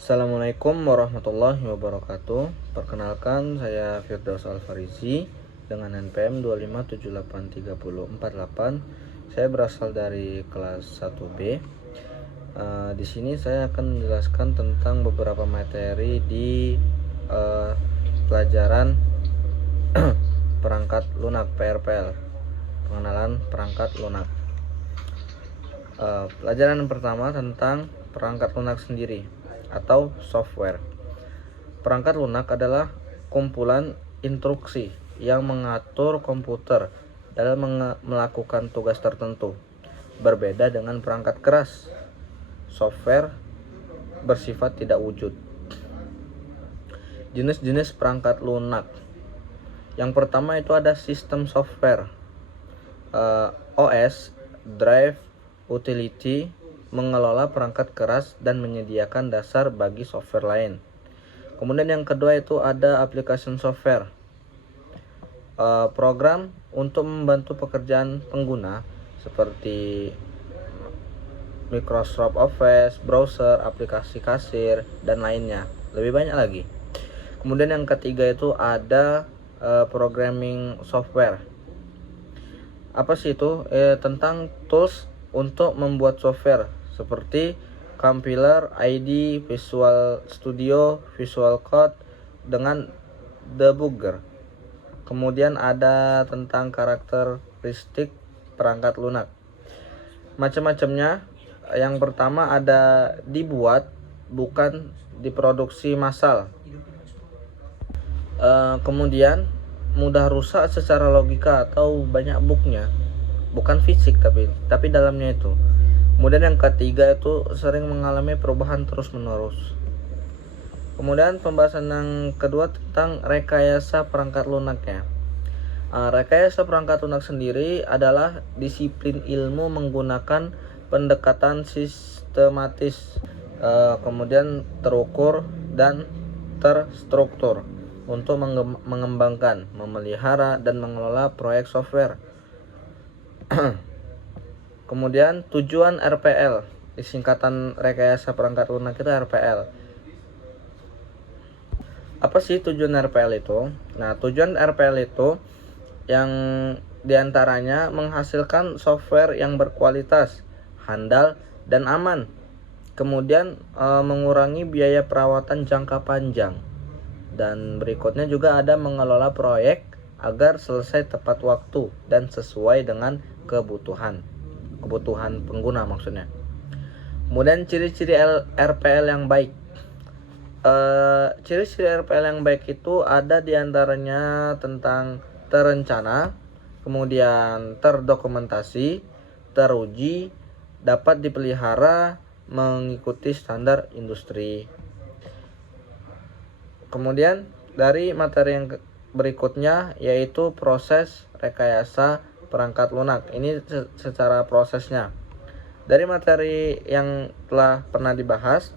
Assalamualaikum warahmatullahi wabarakatuh. Perkenalkan, saya Firdaus Alfarizi dengan NPM 2578348. Saya berasal dari kelas 1B. Di sini saya akan menjelaskan tentang beberapa materi di pelajaran perangkat lunak PRPL. Pengenalan perangkat lunak. Pelajaran yang pertama tentang perangkat lunak sendiri atau software. Perangkat lunak adalah kumpulan instruksi yang mengatur komputer dalam melakukan tugas tertentu. Berbeda dengan perangkat keras, software bersifat tidak wujud. Jenis-jenis perangkat lunak. Yang pertama itu ada sistem software, OS, drive, utility, mengelola perangkat keras dan menyediakan dasar bagi software lain. Kemudian yang kedua itu ada application software, program untuk membantu pekerjaan pengguna seperti Microsoft Office, browser, aplikasi kasir, dan lainnya. Lebih banyak lagi. Kemudian yang ketiga itu ada programming software. Apa sih itu? Tentang tools untuk membuat software seperti compiler, ID, Visual Studio, Visual Code dengan debugger. Kemudian ada tentang karakteristik perangkat lunak. Macam-macamnya. Yang pertama ada dibuat, bukan diproduksi massal. Kemudian mudah rusak secara logika atau banyak bugnya, bukan fisik tapi dalamnya itu. Kemudian yang ketiga itu sering mengalami perubahan terus-menerus. Kemudian pembahasan yang kedua tentang rekayasa perangkat lunaknya. Rekayasa perangkat lunak sendiri adalah disiplin ilmu menggunakan pendekatan sistematis, kemudian terukur dan terstruktur untuk mengembangkan, memelihara, dan mengelola proyek software. Kemudian tujuan RPL, disingkatan rekayasa perangkat lunak itu RPL. Apa sih tujuan RPL itu? Nah, tujuan RPL itu yang diantaranya menghasilkan software yang berkualitas, handal, dan aman. Kemudian mengurangi biaya perawatan jangka panjang. Dan berikutnya juga ada mengelola proyek agar selesai tepat waktu dan sesuai dengan kebutuhan pengguna maksudnya. Kemudian ciri-ciri RPL yang baik. Ciri-ciri RPL yang baik itu ada diantaranya tentang terencana, kemudian terdokumentasi, teruji, dapat dipelihara, mengikuti standar industri. Kemudian dari materi yang berikutnya yaitu proses rekayasa perangkat lunak. Ini secara prosesnya. Dari materi yang telah pernah dibahas,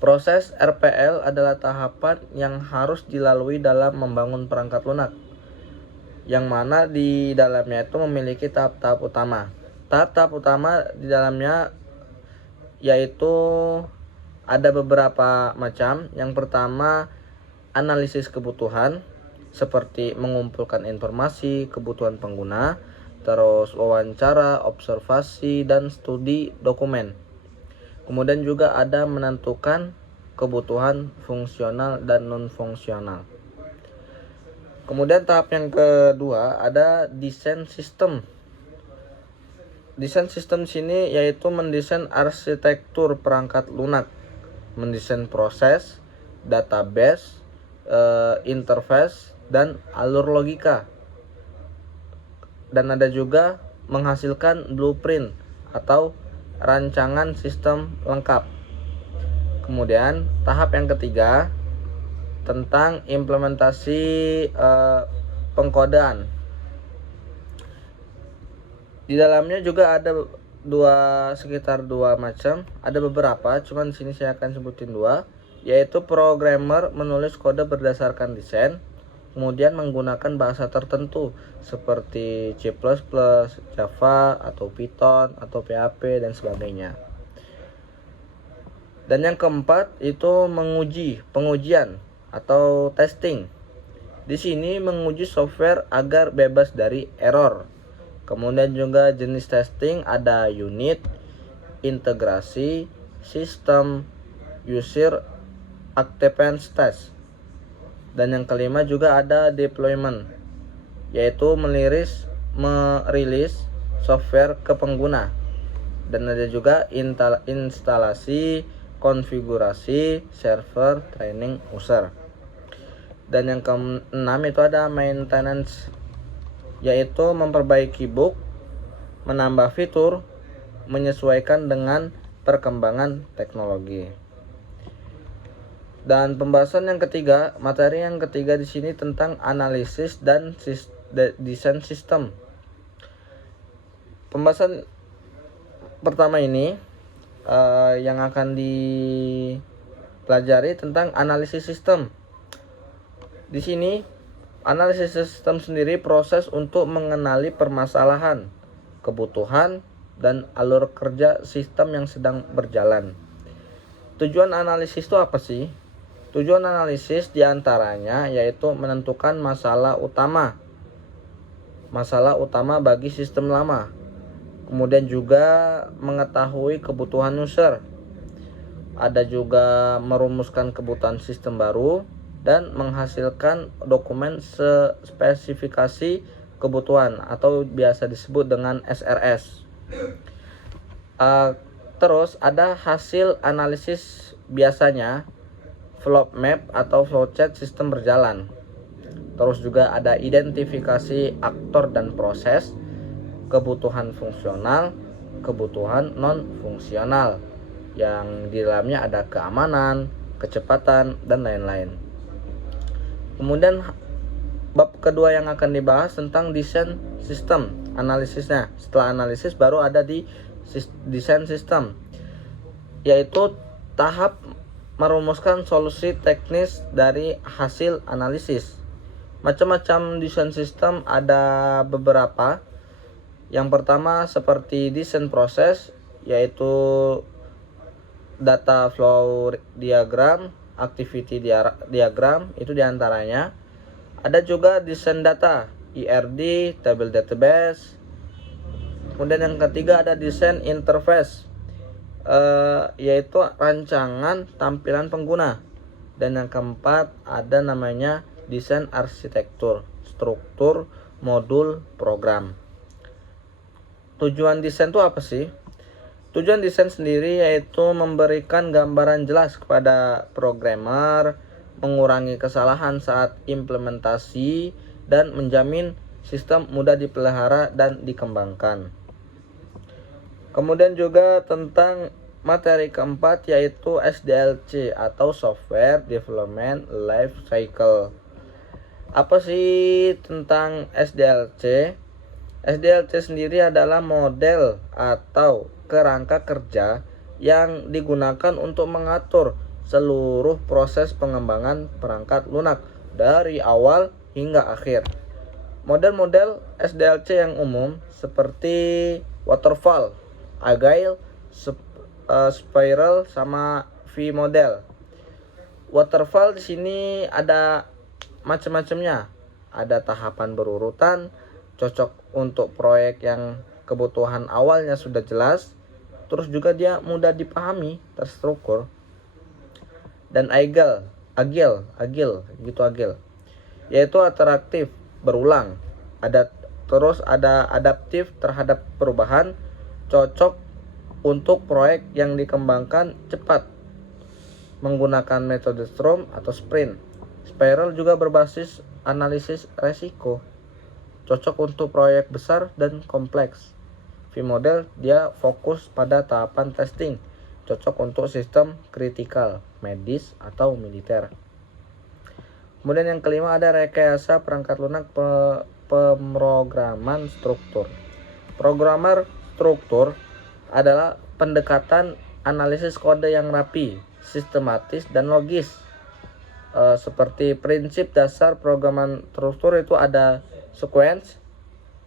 proses RPL adalah tahapan yang harus dilalui dalam membangun perangkat lunak, yang mana di dalamnya itu memiliki tahap-tahap utama. Tahap-tahap utama di dalamnya yaitu ada beberapa macam. Yang pertama, analisis kebutuhan, seperti mengumpulkan informasi kebutuhan pengguna, terus wawancara, observasi, dan studi dokumen. Kemudian juga ada menentukan kebutuhan fungsional dan non-fungsional. Kemudian tahap yang kedua ada desain sistem. Desain sistem sini yaitu mendesain arsitektur perangkat lunak, mendesain proses, database, interface, dan alur logika. Dan ada juga menghasilkan blueprint atau rancangan sistem lengkap. Kemudian tahap yang ketiga tentang implementasi pengkodean. Di dalamnya juga ada sekitar dua macam. Ada beberapa, cuman di sini saya akan sebutin dua, yaitu programmer menulis kode berdasarkan desain, kemudian menggunakan bahasa tertentu seperti C++, Java, atau Python, atau PHP, dan sebagainya. Dan yang keempat itu pengujian atau testing. Di sini menguji software agar bebas dari error. Kemudian juga jenis testing ada unit, integrasi, sistem, user acceptance test. Dan yang kelima juga ada deployment, yaitu merilis software ke pengguna. Dan ada juga instalasi, konfigurasi, server, training user. Dan yang keenam itu ada maintenance, yaitu memperbaiki bug, menambah fitur, menyesuaikan dengan perkembangan teknologi. Dan pembahasan yang ketiga, materi yang ketiga di sini tentang analisis dan desain sistem. Pembahasan pertama ini yang akan dipelajari tentang analisis sistem. Di sini analisis sistem sendiri proses untuk mengenali permasalahan, kebutuhan, dan alur kerja sistem yang sedang berjalan. Tujuan analisis itu apa sih? Tujuan analisis diantaranya yaitu menentukan masalah utama bagi sistem lama. Kemudian juga mengetahui kebutuhan user. Ada juga merumuskan kebutuhan sistem baru dan menghasilkan dokumen spesifikasi kebutuhan atau biasa disebut dengan SRS. Terus ada hasil analisis, biasanya flow map atau flowchart sistem berjalan. Terus juga ada identifikasi aktor dan proses, kebutuhan fungsional, kebutuhan non fungsional, yang di dalamnya ada keamanan, kecepatan, dan lain-lain. Kemudian bab kedua yang akan dibahas tentang desain sistem, analisisnya. Setelah analisis baru ada di desain sistem, yaitu tahap merumuskan solusi teknis dari hasil analisis. Macam-macam desain sistem ada beberapa. Yang pertama seperti desain proses, yaitu data flow diagram, activity diagram, itu diantaranya. Ada juga desain data, ERD, table database. Kemudian yang ketiga ada desain interface, yaitu rancangan tampilan pengguna. Dan yang keempat ada namanya desain arsitektur, struktur, modul, program. Tujuan desain itu apa sih? Tujuan desain sendiri yaitu memberikan gambaran jelas kepada programmer, mengurangi kesalahan saat implementasi, dan menjamin sistem mudah dipelihara dan dikembangkan. Kemudian juga tentang materi keempat yaitu SDLC atau Software Development Life Cycle. Apa sih tentang SDLC? SDLC sendiri adalah model atau kerangka kerja yang digunakan untuk mengatur seluruh proses pengembangan perangkat lunak dari awal hingga akhir. Model-model SDLC yang umum seperti waterfall, agile, spiral, sama V model. Waterfall di sini ada macam-macamnya. Ada tahapan berurutan, cocok untuk proyek yang kebutuhan awalnya sudah jelas, terus juga dia mudah dipahami, terstruktur. Dan agile, yaitu interaktif, berulang. Terus ada adaptif terhadap perubahan, cocok untuk proyek yang dikembangkan cepat menggunakan metode Scrum atau Sprint. Spiral juga berbasis analisis resiko, cocok untuk proyek besar dan kompleks. V model dia fokus pada tahapan testing, cocok untuk sistem kritikal, medis atau militer. Kemudian yang kelima ada rekayasa perangkat lunak pemrograman struktur. Programmer struktur adalah pendekatan analisis kode yang rapi, sistematis, dan logis. Seperti prinsip dasar programan struktur itu ada sequence,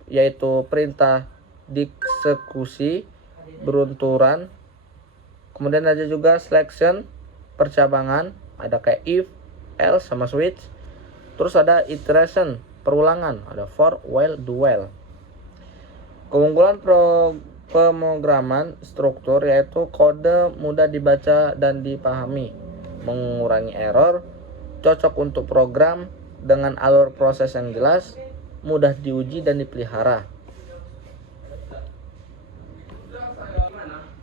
yaitu perintah dieksekusi berunturan. Kemudian ada juga selection, percabangan, ada kayak if, else sama switch. Terus ada iteration, perulangan, ada for, while, do while. Keunggulan pemrograman struktur yaitu kode mudah dibaca dan dipahami, mengurangi error, cocok untuk program dengan alur proses yang jelas, mudah diuji dan dipelihara.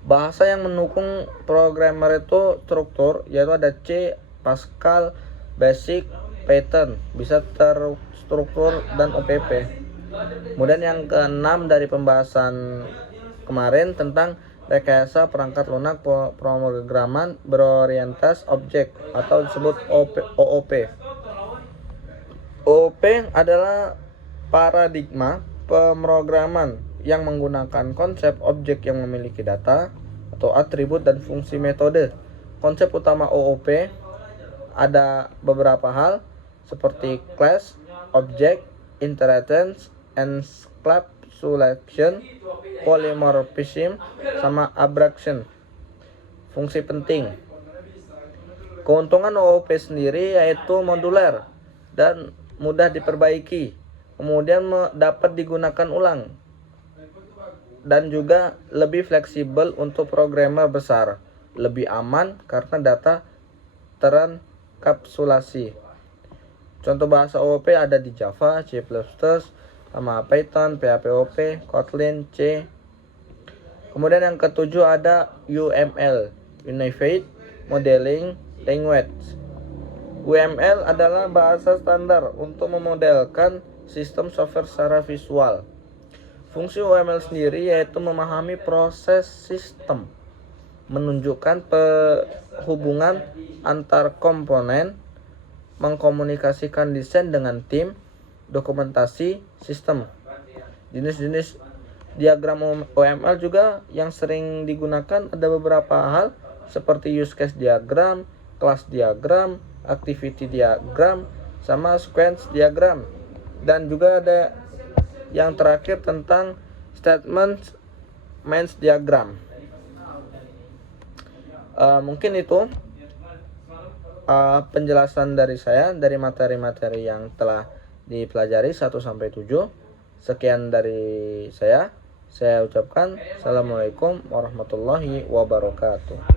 Bahasa yang mendukung programmer itu struktur yaitu ada C, Pascal, Basic, Python, bisa terstruktur dan OPP. Kemudian yang keenam dari pembahasan kemarin tentang rekayasa perangkat lunak pemrograman berorientasi objek atau disebut OOP. OOP adalah paradigma pemrograman yang menggunakan konsep objek yang memiliki data atau atribut dan fungsi metode. Konsep utama OOP ada beberapa hal seperti class, object, inheritance, encapsulation, polymorphism, sama abstraction. Fungsi penting. Keuntungan OOP sendiri yaitu modular dan mudah diperbaiki, kemudian dapat digunakan ulang, dan juga lebih fleksibel untuk programmer besar, lebih aman karena data terenkapsulasi. Contoh bahasa OOP ada di Java, C++, sama Python, PHP, Kotlin, C. Kemudian yang ketujuh ada UML, Unified Modeling Language. UML adalah bahasa standar untuk memodelkan sistem software secara visual. Fungsi UML sendiri yaitu memahami proses sistem, menunjukkan hubungan antar komponen, mengkomunikasikan desain dengan tim, dokumentasi sistem. Jenis-jenis diagram UML juga yang sering digunakan ada beberapa hal seperti use case diagram, class diagram, activity diagram, sama sequence diagram. Dan juga ada yang terakhir tentang statement main diagram. Mungkin itu penjelasan dari saya dari materi-materi yang telah dipelajari 1-7. Sekian dari saya ucapkan assalamualaikum warahmatullahi wabarakatuh.